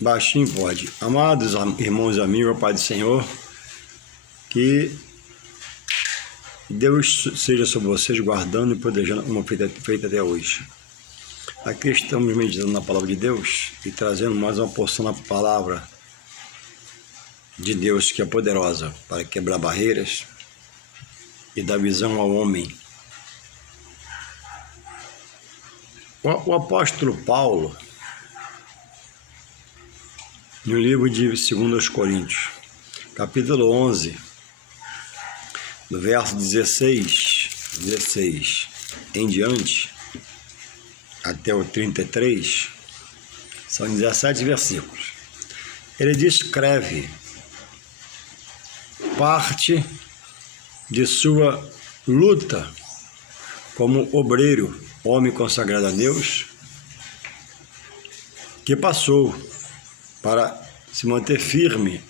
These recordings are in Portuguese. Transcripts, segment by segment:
Baixinho pode. Amados irmãos e amigos, Pai do Senhor, que Deus seja sobre vocês, guardando e protegendo como feito até hoje. Aqui estamos meditando na palavra de Deus e trazendo mais uma porção da palavra de Deus, que é poderosa para quebrar barreiras e dar visão ao homem. O apóstolo Paulo, no livro de 2 Coríntios, capítulo 11, do verso 16 em diante, até o 33, são 17 versículos. Ele descreve parte de sua luta como obreiro, homem consagrado a Deus, que passou para se manter firme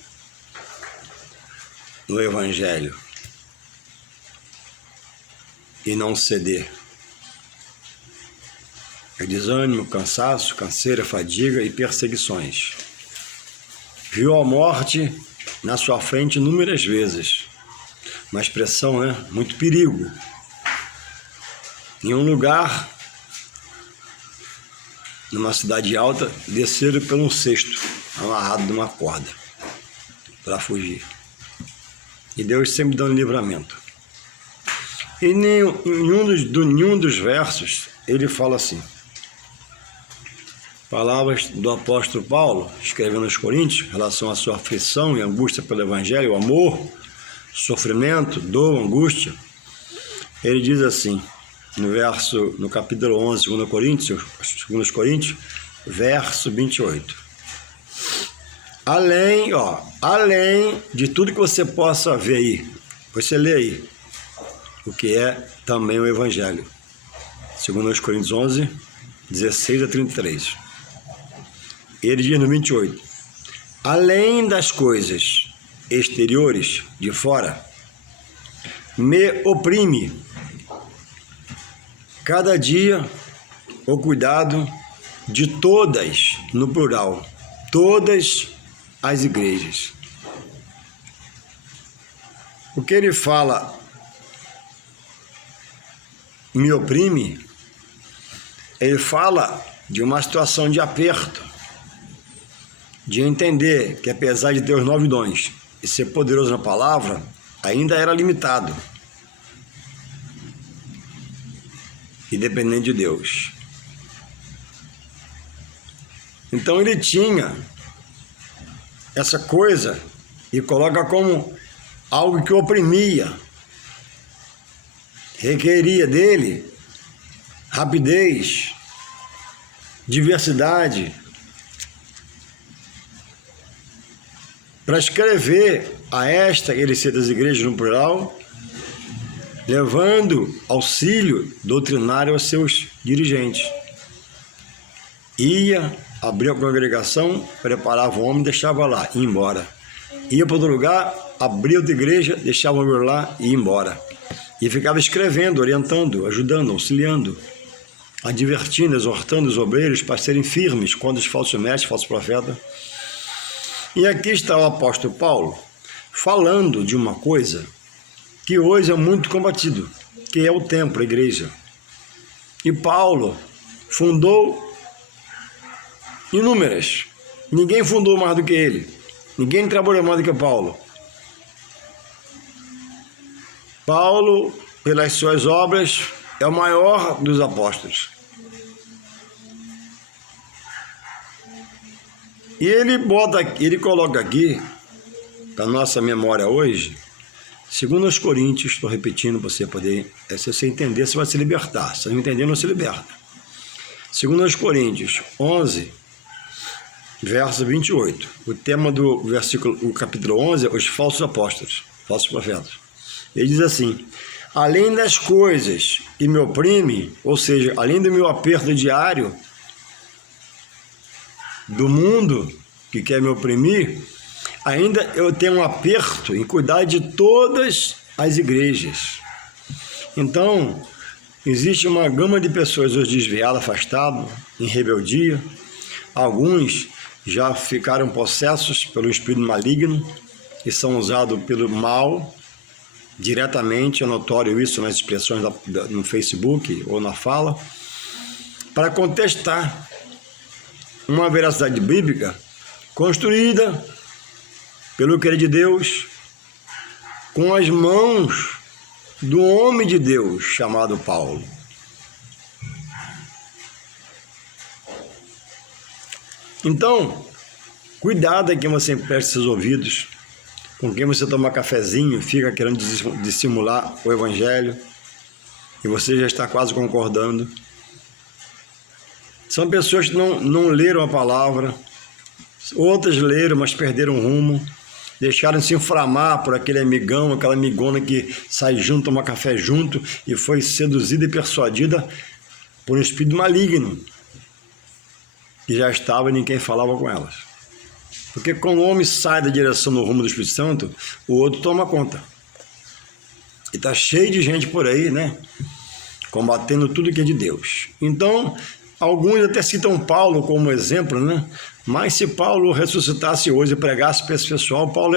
no Evangelho e não ceder. É desânimo, cansaço, canseira, fadiga e perseguições. Viu a morte na sua frente inúmeras vezes. Uma expressão, né? Muito perigo. Em um lugar, numa cidade alta, desceram pelo um cesto, amarrado numa corda, para fugir. E Deus sempre dando livramento. E em nenhum dos versos, ele fala assim. Palavras do apóstolo Paulo, escrevendo aos Coríntios, em relação à sua aflição e angústia pelo Evangelho, o amor, sofrimento, dor, angústia. Ele diz assim, no capítulo 11, 2 Coríntios, verso 28. Além de tudo que você possa ver aí, você lê aí, o que é também o Evangelho. 2 Coríntios 11, 16 a 33. Ele diz no 28, além das coisas exteriores, de fora, me oprime cada dia o cuidado de todas, no plural, todas as igrejas. O que ele fala me oprime, ele fala de uma situação de aperto, de entender que apesar de ter os 9 dons e ser poderoso na palavra, ainda era limitado e dependente de Deus. Então ele tinha essa coisa e coloca como algo que oprimia, requeria dele rapidez, diversidade, para escrever a esta LC das igrejas no plural, levando auxílio doutrinário aos seus dirigentes. Ia, abria a congregação, preparava o homem, deixava lá, ia embora. Ia para outro lugar, abria outra igreja, deixava o homem lá e ia embora. E ficava escrevendo, orientando, ajudando, auxiliando, advertindo, exortando os obreiros para serem firmes contra os falsos mestres, falsos profetas. E aqui está o apóstolo Paulo falando de uma coisa que hoje é muito combatido, que é o templo, a igreja. E Paulo fundou inúmeras. Ninguém fundou mais do que ele. Ninguém trabalhou mais do que Paulo. Paulo, pelas suas obras, é o maior dos apóstolos. E ele coloca aqui, para nossa memória hoje, 2 Coríntios, estou repetindo para você poder, se você entender, você vai se libertar. Se não entender, não se liberta. 2 Coríntios 11, verso 28. O tema do o capítulo 11 é os falsos apóstolos, falsos profetas. Ele diz assim, além das coisas que me oprimem, ou seja, além do meu aperto diário, do mundo que quer me oprimir, ainda eu tenho um aperto em cuidar de todas as igrejas. Então, existe uma gama de pessoas hoje desviadas, afastadas, em rebeldia, alguns já ficaram possessos pelo espírito maligno e são usados pelo mal diretamente, é notório isso nas expressões no Facebook ou na fala, para contestar uma veracidade bíblica construída pelo querer de Deus com as mãos do homem de Deus chamado Paulo. Então, cuidado a quem você empresta seus ouvidos, com quem você toma cafezinho, fica querendo dissimular o evangelho e você já está quase concordando. São pessoas que não leram a palavra, outras leram, mas perderam o rumo, deixaram se inflamar por aquele amigão, aquela amigona que sai junto, toma café junto e foi seduzida e persuadida por um espírito maligno que já estava e ninguém falava com elas. Porque quando o homem sai da direção do rumo do Espírito Santo, o outro toma conta. E está cheio de gente por aí, né? Combatendo tudo que é de Deus. Então, alguns até citam Paulo como exemplo, né? Mas se Paulo ressuscitasse hoje e pregasse para esse pessoal, Paulo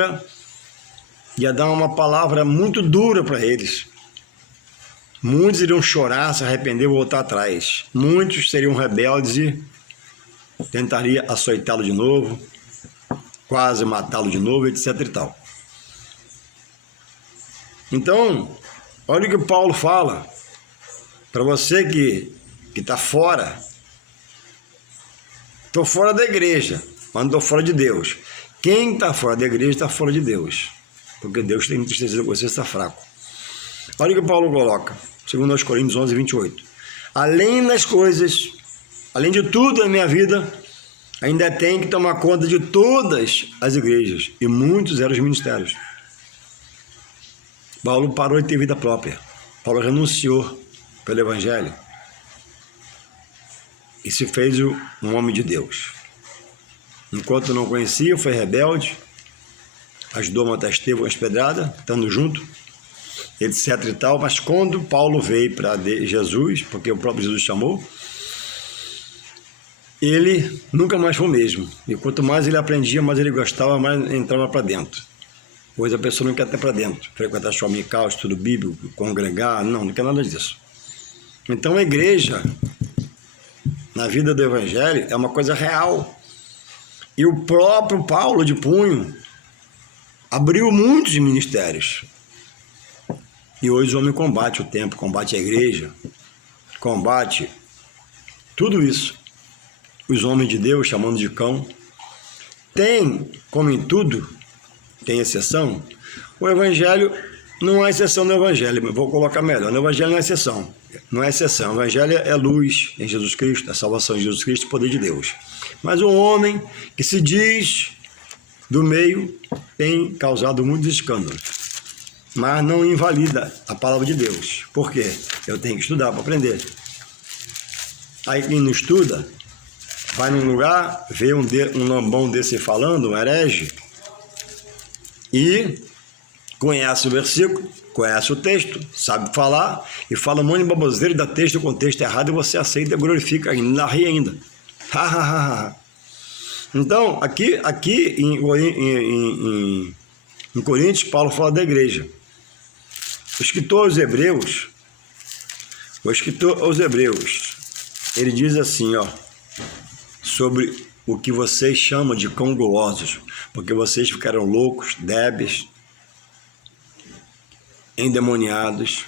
ia dar uma palavra muito dura para eles. Muitos iriam chorar, se arrepender e voltar atrás. Muitos seriam rebeldes e tentariam açoitá-lo de novo, quase matá-lo de novo, etc e tal. Então, olha o que Paulo fala para você que está fora. Estou fora da igreja, mas não estou fora de Deus. Quem está fora da igreja está fora de Deus, porque Deus tem entristecido com você, está fraco. Olha o que Paulo coloca, segundo aos Coríntios 11, 28. Além das coisas, além de tudo na minha vida, ainda tem que tomar conta de todas as igrejas, e muitos eram os ministérios. Paulo parou de ter vida própria. Paulo renunciou pelo evangelho e se fez um homem de Deus. Enquanto não conhecia, foi rebelde, ajudou a matar Estevão às pedradas, estando junto, etc e tal. Mas quando Paulo veio para Jesus, porque o próprio Jesus chamou, ele nunca mais foi o mesmo. E quanto mais ele aprendia, mais ele gostava, mais entrava para dentro. Pois a pessoa não quer até para dentro, frequentar escola dominical, estudo bíblico, congregar, não quer nada disso. Então a igreja, na vida do evangelho, é uma coisa real. E o próprio Paulo de Punho abriu muitos ministérios. E hoje o homem combate o templo, combate a igreja, combate tudo isso. Os homens de Deus chamando de cão. Tem, como em tudo, tem exceção. O evangelho não há exceção no evangelho, vou colocar melhor. No evangelho não é exceção. Não é exceção. O evangelho é luz em Jesus Cristo, a salvação de Jesus Cristo, o poder de Deus. Mas o homem que se diz do meio tem causado muitos escândalos. Mas não invalida a palavra de Deus. Por quê? Eu tenho que estudar para aprender. Aí quem não estuda, vai num lugar, vê um lambão desse falando, um herege, e conhece o versículo, conhece o texto, sabe falar, e fala um monte de baboseira e dá texto com texto errado, e você aceita e glorifica ainda, ri ainda. Então, aqui em Coríntios, Paulo fala da igreja. O escritor aos Hebreus, ele diz assim, ó, sobre o que vocês chamam de cão gulosos, porque vocês ficaram loucos, débeis, endemoniados.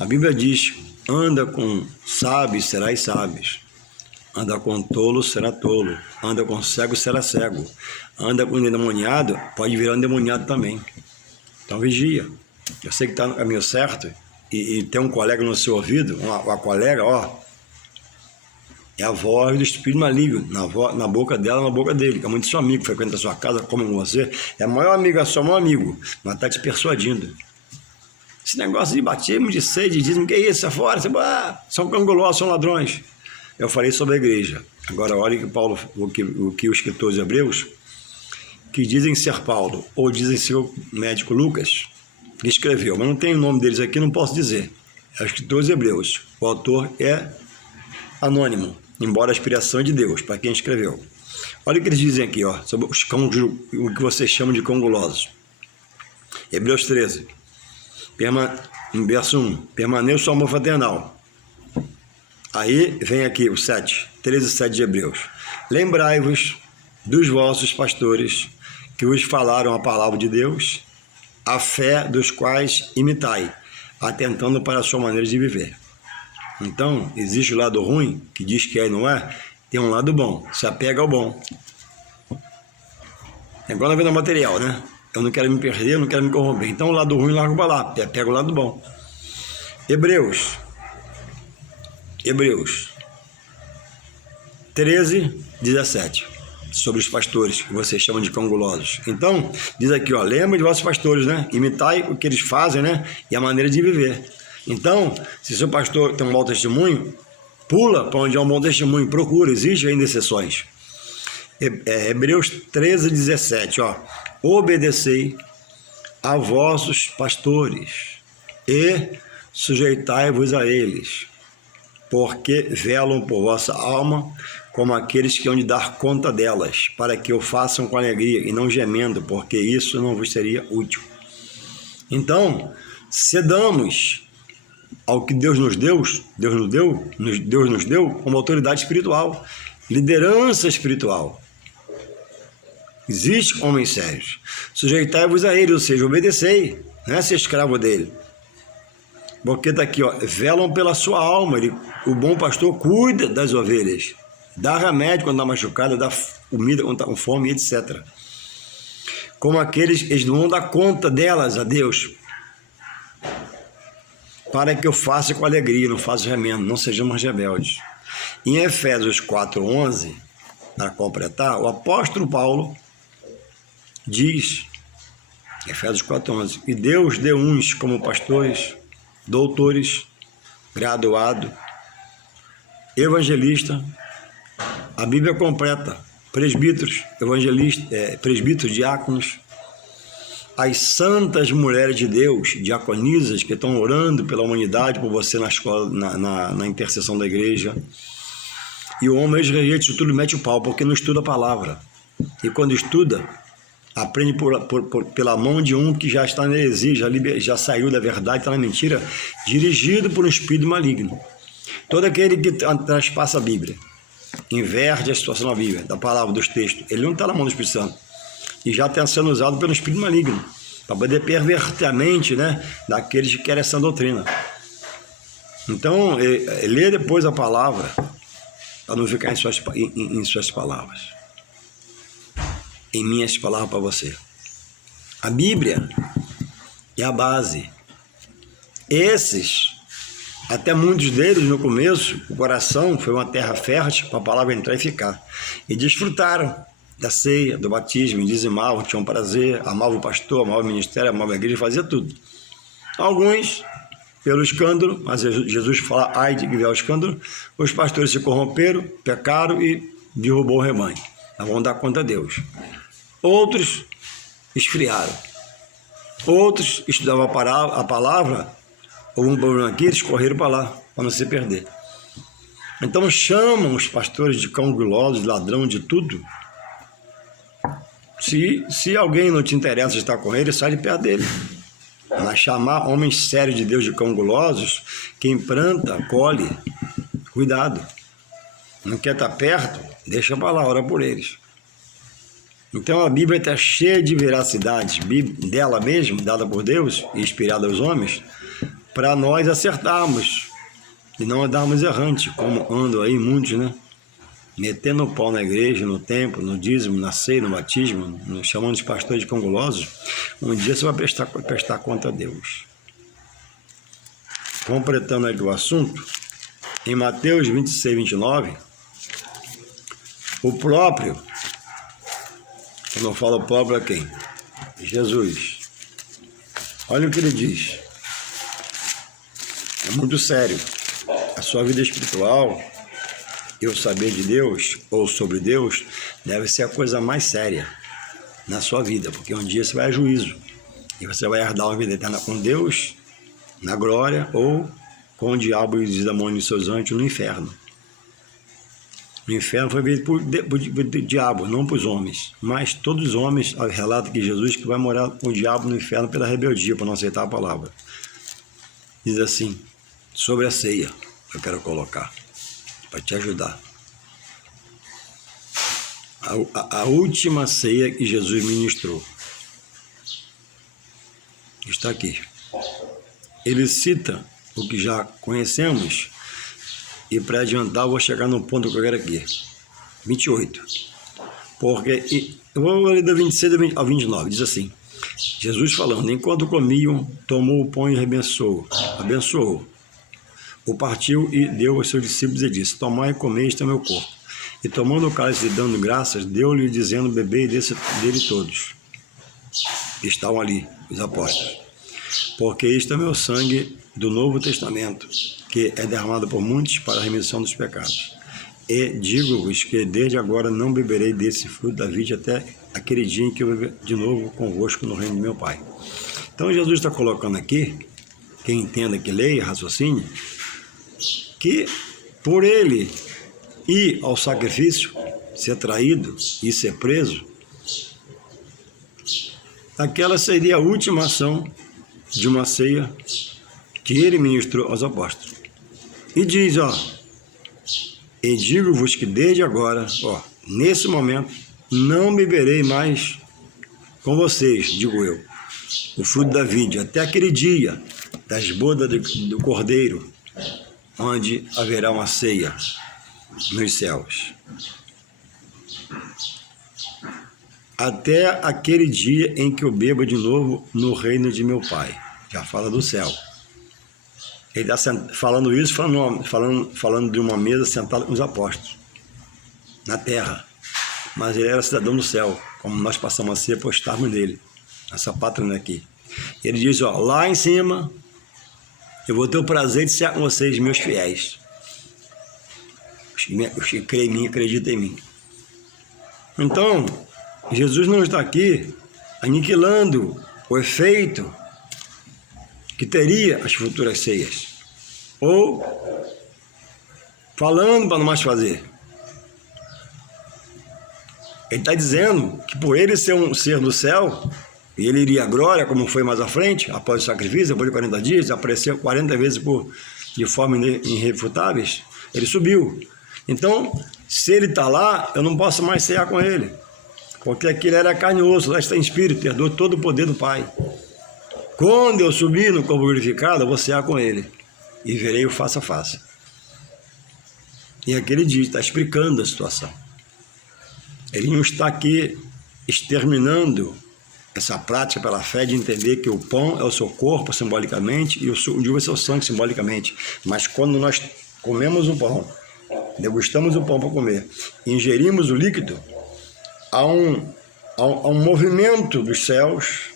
A Bíblia diz, anda com sábios, serás sábios. Anda com tolo, será tolo. Anda com cego, será cego. Anda com endemoniado, pode virar endemoniado também. Então vigia. Eu sei que está no caminho certo e tem um colega no seu ouvido, uma colega, ó, é a voz do espírito maligno, na boca dela, na boca dele, que é muito seu amigo, frequenta a sua casa, come com você, é a maior amiga, seu maior amigo, mas está te persuadindo. Esse negócio de batismo, de sede, dizem que é isso, é fora, são cangulosos, são ladrões. Eu falei sobre a igreja. Agora olha que Paulo, o que os escritores hebreus, que dizem ser Paulo, ou dizem ser o médico Lucas, que escreveu, mas não tem o nome deles aqui, não posso dizer. É os escritores hebreus. O autor é anônimo, embora a inspiração é de Deus, para quem escreveu. Olha o que eles dizem aqui, ó, sobre os o que vocês chamam de cão gulosos. Hebreus 13, em verso 1, permaneça o amor fraternal. Aí vem aqui o 7, 13 e 7 de Hebreus. Lembrai-vos dos vossos pastores que vos falaram a palavra de Deus, a fé dos quais imitai, atentando para a sua maneira de viver. Então, existe o lado ruim, que diz que aí não é, tem um lado bom, se apega ao bom. É igual na vida material, né? Eu não quero me perder, eu não quero me corromper. Então, o lado ruim largo para lá, pega o lado bom. Hebreus 13, 17, sobre os pastores, que vocês chamam de cão gulosos. Então, diz aqui, ó, lembra de vossos pastores, né? Imitai o que eles fazem, né? E a maneira de viver. Então, se seu pastor tem um mau testemunho, pula para onde há um bom testemunho, procura, existe ainda exceções. Hebreus 13, 17, ó, obedecei a vossos pastores e sujeitai-vos a eles, porque velam por vossa alma, como aqueles que hão de dar conta delas, para que o façam com alegria e não gemendo, porque isso não vos seria útil. Então, cedamos ao que Deus nos deu como autoridade espiritual, liderança espiritual. Existem homens sérios. Sujeitai-vos a ele, ou seja, obedecei, não é ser escravo dele. Porque está aqui, ó, velam pela sua alma. O bom pastor cuida das ovelhas, dá remédio quando está machucada, dá comida quando está com fome, etc. Como eles não vão dar conta delas a Deus, para que eu faça com alegria, não faça remendo, não sejamos rebeldes. Em Efésios 4:11, para completar, o apóstolo Paulo diz, Efésios 4:11, e Deus deu uns como pastores, doutores, graduado, evangelista, a Bíblia completa, presbíteros, presbíteros, diáconos, as santas mulheres de Deus, diaconisas, que estão orando pela humanidade, por você na escola, na intercessão da igreja. E o homem rejeita isso tudo e mete o pau, porque não estuda a palavra. E quando estuda, aprende pela mão de um que já está na heresia, já saiu da verdade, está na mentira, dirigido por um espírito maligno. Todo aquele que transpassa a Bíblia, inverte a situação da Bíblia, da palavra, dos textos, ele não está na mão do Espírito Santo. E já está sendo usado pelo espírito maligno, para poder perverter a mente, né, daqueles que querem essa doutrina. Então, lê depois a palavra, para não ficar em suas palavras. Em minhas palavras para você. A Bíblia é a base. Até muitos deles no começo, o coração foi uma terra fértil para a palavra entrar e ficar. E desfrutaram da ceia, do batismo, dizimavam, tinham prazer, amavam o pastor, amavam o ministério, amavam a igreja, fazia tudo. Alguns, pelo escândalo, mas Jesus fala, ai de que vier o escândalo, os pastores se corromperam, pecaram e derrubou o rebanho. Nós vamos dar conta a Deus. Outros esfriaram. Outros estudavam a palavra, houve um problema aqui, eles correram para lá, para não se perder. Então chamam os pastores de cão guloso, de ladrão, de tudo. Se alguém não te interessa estar com ele, sai de perto dele. Mas chamar homens sérios de Deus de cão gulosos, quem planta, colhe. Cuidado. Não quer estar perto? Deixa para lá, ora por eles. Então a Bíblia está cheia de veracidades dela mesma, dada por Deus e inspirada aos homens, para nós acertarmos e não andarmos errante, como andam aí muitos, né? Metendo o pau na igreja, no templo, no dízimo, na ceia, no batismo, chamando os pastores de cão gulosos. Um dia você vai prestar conta a Deus. Completando aqui o assunto, em Mateus 26, 29, o próprio, quando eu falo próprio é quem? Jesus. Olha o que ele diz. É muito sério. A sua vida espiritual, eu saber de Deus ou sobre Deus, deve ser a coisa mais séria na sua vida, porque um dia você vai a juízo e você vai herdar uma vida eterna com Deus na glória ou com o diabo e os demônios e seus anjos no inferno. No inferno foi feito por diabo, não por os homens. Mas todos os homens, relata que Jesus que vai morar com o diabo no inferno pela rebeldia, por não aceitar a palavra. Diz assim, sobre a ceia, eu quero colocar, para te ajudar. A última ceia que Jesus ministrou está aqui. Ele cita o que já conhecemos, e para adiantar eu vou chegar no ponto que eu quero aqui. 28. Porque, eu vou ler do 26 ao 29, diz assim, Jesus falando, enquanto comiam, tomou o pão e abençoou, o partiu e deu aos seus discípulos e disse, tomai e comei, este é meu corpo. E tomando o cálice e dando graças, deu-lhe dizendo, bebei dele todos. Que estavam ali, os apóstolos. Porque isto é meu sangue do Novo Testamento, que é derramado por muitos para a remissão dos pecados. E digo-vos que desde agora não beberei desse fruto da vide até aquele dia em que eu beber de novo convosco no reino de meu Pai. Então Jesus está colocando aqui, quem entenda, que leia, raciocine, que por ele ir ao sacrifício, ser traído e ser preso, aquela seria a última ação de uma ceia que ele ministrou aos apóstolos. E diz, e digo-vos que desde agora, nesse momento, não beberei mais com vocês, digo eu, o fruto da vide, até aquele dia das bodas do Cordeiro, onde haverá uma ceia nos céus. Até aquele dia em que eu beba de novo no reino de meu Pai. Já fala do céu. Ele está falando isso, falando de uma mesa sentada com os apóstolos, na terra. Mas ele era cidadão do céu, como nós passamos a ser por estarmos nele, essa pátria aqui. Ele diz, lá em cima, eu vou ter o prazer de ser com vocês, meus fiéis. Os que creem em mim, acreditam em mim. Então, Jesus não está aqui aniquilando o efeito que teria as futuras ceias, ou falando para não mais fazer. Ele está dizendo que por ele ser um ser do céu, e ele iria à glória, como foi mais à frente, após o sacrifício, depois de 40 dias, apareceu 40 vezes de forma irrefutáveis, ele subiu. Então, se ele está lá, eu não posso mais cear com ele, porque aquele era carne e osso, lá está em espírito, herdou todo o poder do Pai. Quando eu subir no corpo glorificado, eu vou cear com ele, e verei o face a face. E aquele dia está explicando a situação. Ele não está aqui exterminando essa prática pela fé de entender que o pão é o seu corpo simbolicamente e o vinho é o seu sangue simbolicamente. Mas quando nós comemos o pão, degustamos o pão para comer, ingerimos o líquido, há um movimento dos céus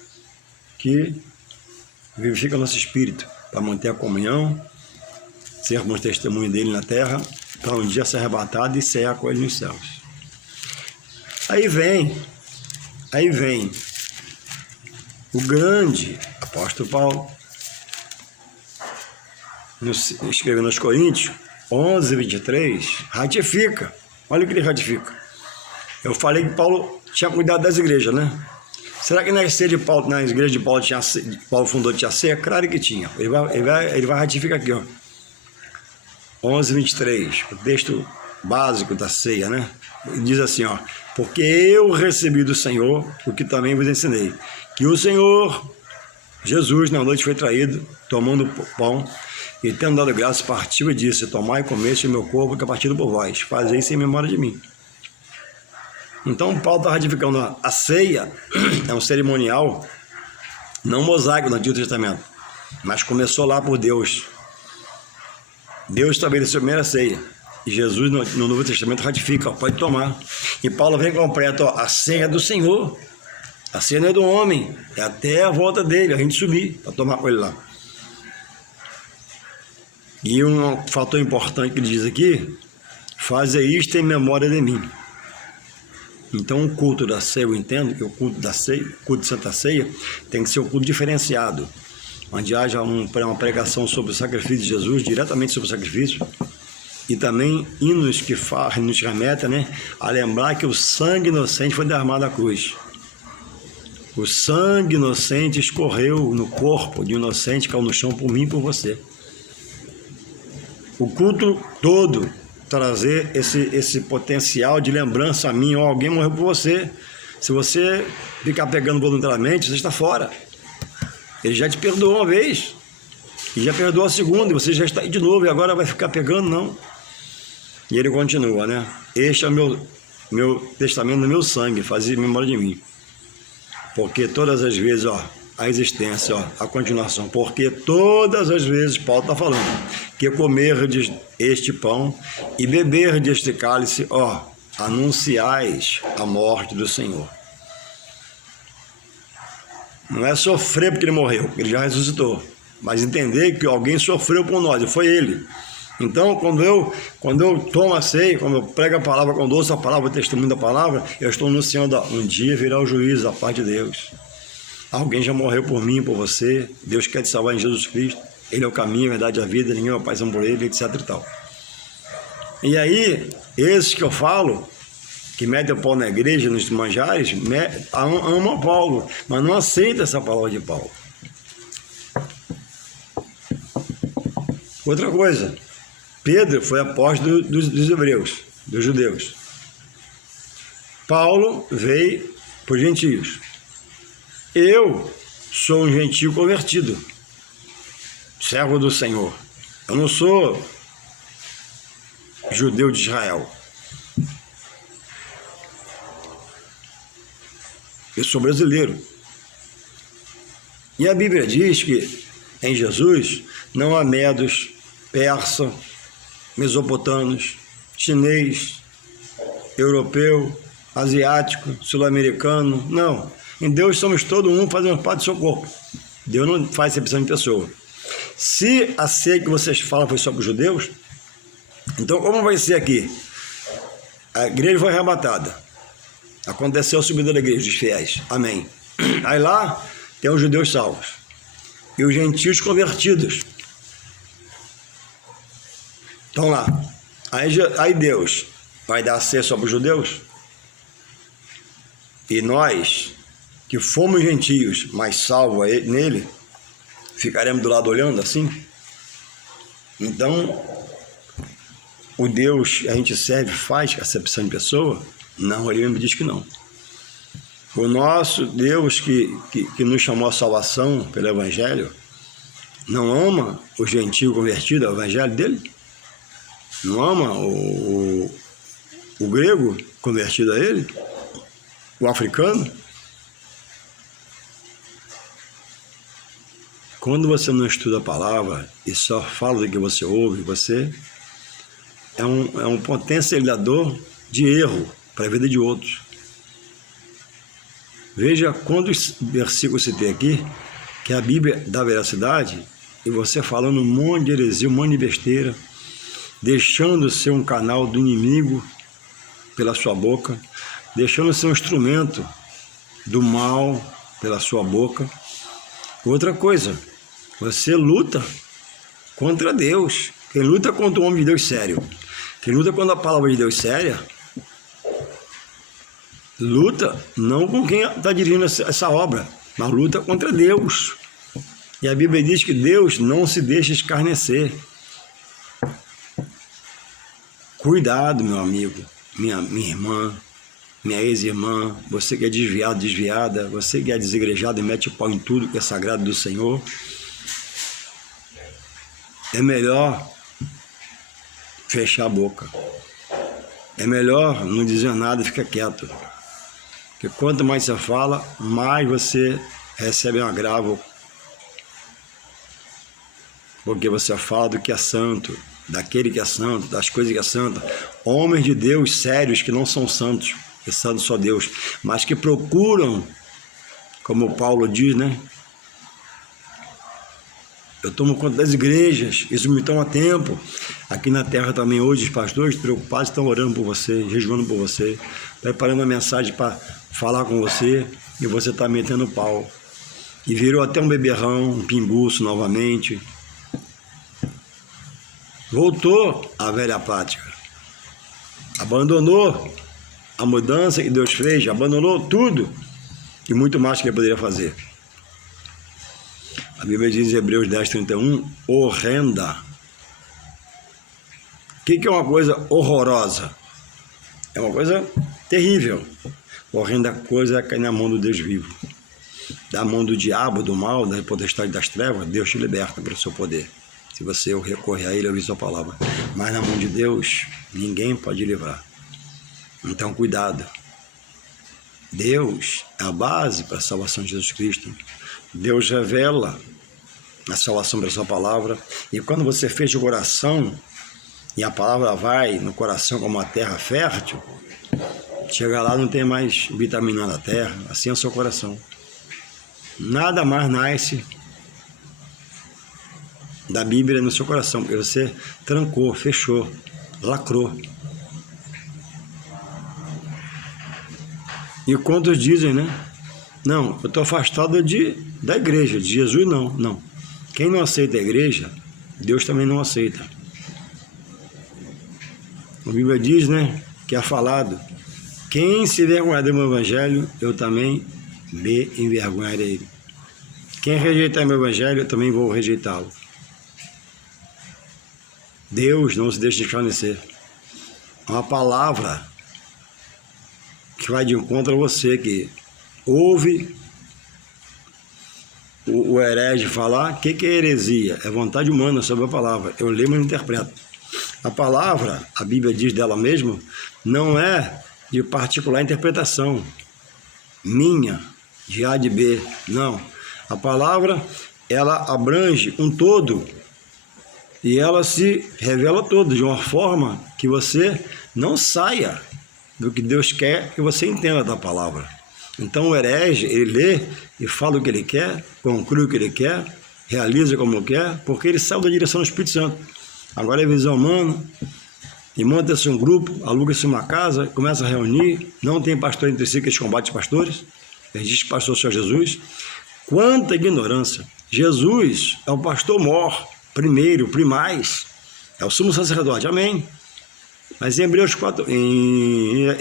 que vivifica nosso espírito para manter a comunhão, sermos testemunho dele na terra, para um dia ser arrebatado e cear com ele nos céus. Aí vem o grande apóstolo Paulo, escrevendo aos Coríntios 11, 23, ratifica. Olha o que ele ratifica. Eu falei que Paulo tinha cuidado das igrejas, né? Será que na igreja de Paulo, Paulo fundou tinha ceia? Claro que tinha. Ele vai ratificar aqui, 11, 23, o texto básico da ceia, né? Ele diz assim, porque eu recebi do Senhor o que também vos ensinei, que o Senhor Jesus na noite foi traído, tomando o pão, e tendo dado graça, partiu e disse, tomai e comeste o meu corpo que é partido por vós, fazei isso em memória de mim. Então Paulo está ratificando a ceia, é um cerimonial, não mosaico no Antigo Testamento, mas começou lá por Deus. Deus estabeleceu a primeira ceia, e Jesus no Novo Testamento ratifica, pode tomar. E Paulo vem completo, a ceia é do Senhor, a ceia não é do homem, é até a volta dele, a gente subir para tomar com ele lá. E um fator importante que ele diz aqui, fazer isto em memória de mim. Então o culto da ceia, eu entendo que o culto da ceia, o culto de Santa Ceia, tem que ser um culto diferenciado, onde haja uma pregação sobre o sacrifício de Jesus, diretamente sobre o sacrifício, e também hinos que nos remetem, né, a lembrar que o sangue inocente foi derramado na cruz. O sangue inocente escorreu no corpo de um inocente, caiu no chão por mim e por você. O culto todo trazer esse potencial de lembrança a mim, ou alguém morreu por você. Se você ficar pegando voluntariamente, você está fora. Ele já te perdoou uma vez, e já perdoou a segunda, e você já está aí de novo, e agora vai ficar pegando, não. E ele continua, né? Este é o meu testamento no meu sangue, fazia memória de mim. Porque todas as vezes, ó, a existência, ó, a continuação, porque todas as vezes, Paulo está falando, que comerdes este pão e beberdes este cálice, ó, anunciais a morte do Senhor. Não é sofrer porque ele morreu, ele já ressuscitou, mas entender que alguém sofreu por nós, e foi ele. Então, quando eu tomo a ceia, quando eu prego a palavra, quando eu ouço a palavra, o testemunho da palavra, eu estou anunciando, ó, um dia virá o juízo da parte de Deus. Alguém já morreu por mim, por você, Deus quer te salvar em Jesus Cristo, Ele é o caminho, a verdade e a vida, ninguém é o Pai senão por Ele, etc e tal. E aí, esses que eu falo, que metem o pau na igreja, nos manjares, amam Paulo, mas não aceitam essa palavra de Paulo. Outra coisa, Pedro foi apóstolo dos hebreus, dos judeus. Paulo veio por gentios. Eu sou um gentio convertido, servo do Senhor. Eu não sou judeu de Israel. Eu sou brasileiro. E a Bíblia diz que em Jesus não há medos, persa, mesopotâmios, chinês, europeu, asiático, sul-americano. Não. Em Deus somos todo um, fazemos parte do seu corpo. Deus não faz exceção de pessoa. Se a ceia que vocês falam foi só para os judeus, então como vai ser aqui? A igreja foi arrebatada. Aconteceu a subida da igreja dos fiéis. Amém. Aí lá tem os judeus salvos e os gentios convertidos. Então lá. Aí Deus vai dar acesso só para os judeus? E nós, que fomos gentios, mas salvos nele, ficaremos do lado olhando assim? Então, o Deus que a gente serve faz acepção de pessoa? Não, ele mesmo diz que não. O nosso Deus que nos chamou à salvação pelo Evangelho, não ama o gentio convertido ao Evangelho dele? Não ama o grego convertido a ele? O africano? Quando você não estuda a palavra e só fala do que você ouve, você é um potencializador de erro para a vida de outros. Veja quantos versículos citei aqui, que a Bíblia dá veracidade, e você falando um monte de heresia, um monte de besteira, deixando ser um canal do inimigo pela sua boca, deixando ser um instrumento do mal pela sua boca. Outra coisa, você luta contra Deus. Quem luta contra o homem de Deus sério, quem luta contra a palavra de Deus séria, luta não com quem está dirigindo essa obra, mas luta contra Deus. E a Bíblia diz que Deus não se deixa escarnecer. Cuidado, meu amigo, minha irmã, minha ex-irmã, você que é desviado, desviada, você que é desigrejado e mete o pau em tudo que é sagrado do Senhor. É melhor fechar a boca. É melhor não dizer nada e ficar quieto. Porque quanto mais você fala, mais você recebe um agravo. Porque você fala do que é santo, daquele que é santo, das coisas que é santa. Homens de Deus sérios que não são santos, que é santo só Deus, mas que procuram, como Paulo diz, né? Eu tomo conta das igrejas, isso me toma tempo. Aqui na terra também hoje os pastores preocupados estão orando por você, jejuando por você, preparando a mensagem para falar com você, e você está metendo pau. E virou até um beberrão, um pinguço novamente. voltou à velha prática, abandonou a mudança que Deus fez, abandonou tudo e muito mais que ele poderia fazer. A Bíblia diz em Hebreus 10:31, horrenda. O que é uma coisa horrorosa? É uma coisa terrível. Horrenda coisa é cair na mão do Deus vivo. Da mão do diabo, do mal, da potestade das trevas, Deus te liberta pelo seu poder. Se você recorrer a Ele, ouvir sua palavra. Mas na mão de Deus, ninguém pode livrar. Então, cuidado. Deus é a base para a salvação de Jesus Cristo. Deus revela a salvação pela sua palavra. E quando você fecha o coração, e a palavra vai no coração como uma terra fértil, chega lá, não tem mais vitamina na terra, assim é o seu coração. Nada mais nasce da Bíblia no seu coração, porque você trancou, fechou, lacrou. E quantos dizem, né? Não, eu estou afastado da igreja, de Jesus não. Quem não aceita a igreja, Deus também não aceita. A Bíblia diz, né, que é falado, quem se envergonhar do meu evangelho, eu também me envergonharei. Quem rejeitar meu evangelho, eu também vou rejeitá-lo. Deus não se deixa escarnecer. É uma palavra que vai de encontro a você, que ouve o herege falar. O que é heresia? É vontade humana sobre a palavra. Eu leio, mas não interpreto. A palavra, a Bíblia diz dela mesma, não é de particular interpretação minha, de A de B, não. A palavra, ela abrange um todo e ela se revela todo de uma forma que você não saia do que Deus quer que você entenda da palavra. Então o herege, ele lê e fala o que ele quer, conclui o que ele quer, realiza como quer, porque ele saiu da direção do Espírito Santo. Agora é visão humana, e monta-se um grupo, aluga-se uma casa, começa a reunir, não tem pastor entre si que eles combatem os pastores, eles dizem que pastor só Jesus. Quanta ignorância! Jesus é o pastor mor, primeiro, primaz, é o sumo sacerdote, amém. Mas em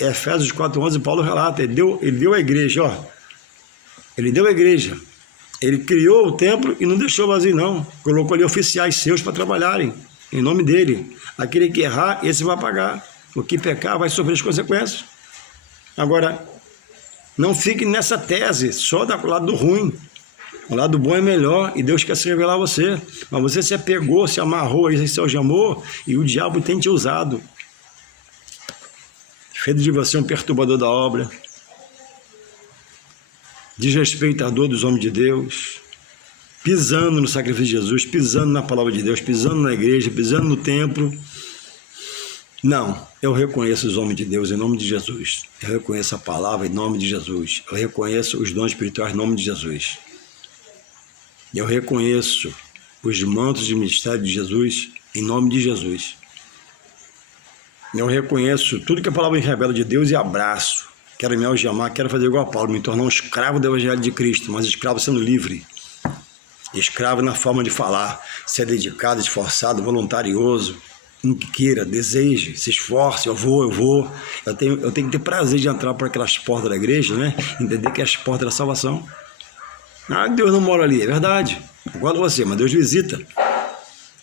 Efésios 4:11, Paulo relata, ele deu a igreja, ó. Ele deu a igreja. Ele criou o templo e não deixou vazio, não. Colocou ali oficiais seus para trabalharem, em nome dele. Aquele que errar, esse vai pagar. O que pecar vai sofrer as consequências. Agora, não fique nessa tese, só do lado do ruim. O lado bom é melhor e Deus quer se revelar a você. Mas você se apegou, se amarrou, se algemou e o diabo tem te usado. Feito de você um perturbador da obra, desrespeitador dos homens de Deus, pisando no sacrifício de Jesus, pisando na palavra de Deus, pisando na igreja, pisando no templo. Não, eu reconheço os homens de Deus em nome de Jesus. Eu reconheço a palavra em nome de Jesus. Eu reconheço os dons espirituais em nome de Jesus. Eu reconheço os mantos de ministério de Jesus em nome de Jesus. Eu reconheço tudo que a palavra revela de Deus e abraço. Quero me algemar, quero fazer igual a Paulo, me tornar um escravo do Evangelho de Cristo, mas escravo sendo livre. Escravo na forma de falar, ser dedicado, esforçado, voluntarioso, um que queira, deseje, se esforce, eu vou. Eu tenho que ter prazer de entrar por aquelas portas da igreja, né? Entender que é as portas da salvação. Ah, Deus não mora ali, é verdade. Concordo com você, mas Deus visita.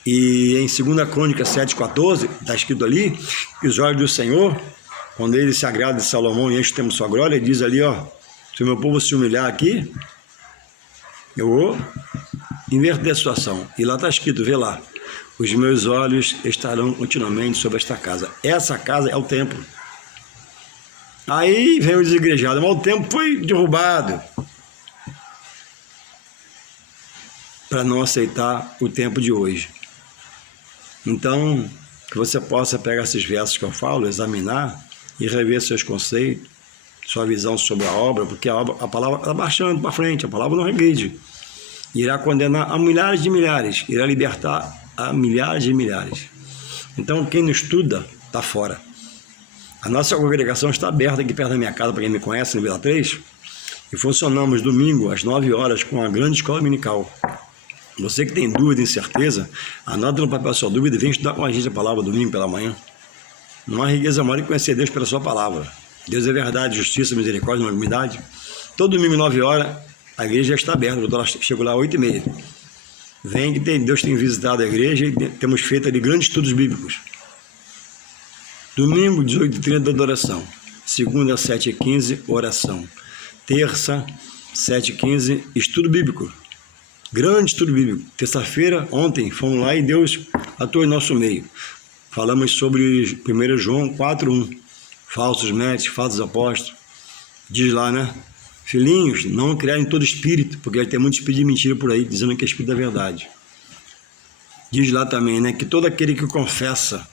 E em 2 Crônicas 7:14, está escrito ali, que os olhos do Senhor, quando ele se agrada de Salomão e enche o templo de sua glória, ele diz ali, ó, se o meu povo se humilhar aqui, eu vou inverter a situação. E lá está escrito, vê lá, os meus olhos estarão continuamente sobre esta casa. Essa casa é o templo. Aí vem o desigrejado, mas o templo foi derrubado para não aceitar o tempo de hoje. Então, que você possa pegar esses versos que eu falo, examinar e rever seus conceitos, sua visão sobre a obra, porque a palavra está marchando para frente, a palavra não regride. Irá condenar a milhares de milhares, irá libertar a milhares de milhares. Então, quem não estuda, está fora. A nossa congregação está aberta aqui perto da minha casa, para quem me conhece, no Vila 3, e funcionamos domingo às 9 horas com a grande escola dominical. Você que tem dúvida, incerteza, anota no papel a sua dúvida e vem estudar com a gente a palavra domingo pela manhã. Não há riqueza maior que conhecer Deus pela sua palavra. Deus é verdade, justiça, misericórdia, longanimidade. Todo domingo, 9 horas, a igreja já está aberta. Eu chego lá às 8h30. Vem que Deus tem visitado a igreja e temos feito ali grandes estudos bíblicos. Domingo, 18h30, adoração. Segunda, 7h15, oração. Terça, 7h15, estudo bíblico. Grande estudo bíblico. Terça-feira, ontem, fomos lá e Deus atuou em nosso meio. Falamos sobre 1 João 4:1. Falsos mestres, falsos apóstolos. Diz lá, né? Filhinhos, não criarem todo espírito, porque tem muito espírito de mentira por aí, dizendo que é espírito da verdade. Diz lá também, né? Que todo aquele que confessa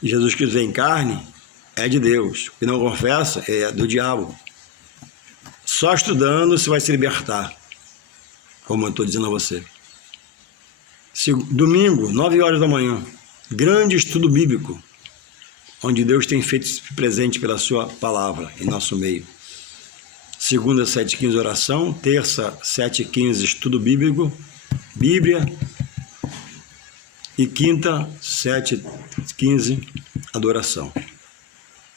Jesus Cristo vem em carne é de Deus. O que não confessa é do diabo. Só estudando você vai se libertar. Como eu estou dizendo a você. Domingo, 9 horas da manhã. Grande estudo bíblico. Onde Deus tem feito presente pela sua palavra em nosso meio. Segunda, 7h15, oração. Terça, 7h15, estudo bíblico. Bíblia. E quinta, 7h15, adoração.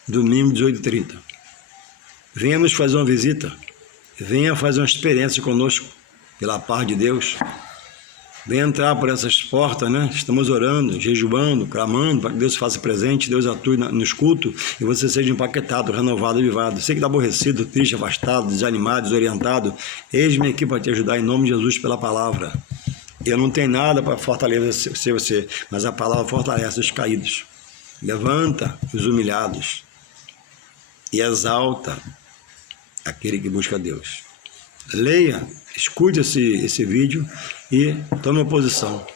Domingo, 18h30. Venha nos fazer uma visita. Venha fazer uma experiência conosco. Pela paz de Deus. Venha entrar por essas portas, né? Estamos orando, jejuando, clamando para que Deus faça presente, Deus atue nos cultos e você seja empaquetado, renovado, avivado. Você que está aborrecido, triste, afastado, desanimado, desorientado, eis-me aqui para te ajudar em nome de Jesus pela palavra. Eu não tenho nada para fortalecer você, mas a palavra fortalece os caídos. Levanta os humilhados e exalta aquele que busca Deus. Leia, escute esse vídeo e tome uma posição.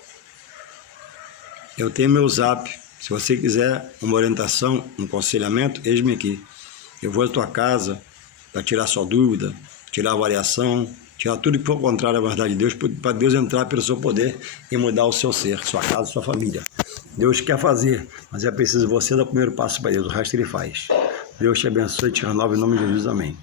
Eu tenho meu zap. Se você quiser uma orientação, um aconselhamento, eis-me aqui. Eu vou à tua casa para tirar sua dúvida, tirar a variação, tirar tudo que for contrário à verdade de Deus, para Deus entrar pelo seu poder e mudar o seu ser, sua casa, sua família. Deus quer fazer, mas é preciso você dar o primeiro passo para Deus, o resto Ele faz. Deus te abençoe e te renove em nome de Jesus, amém.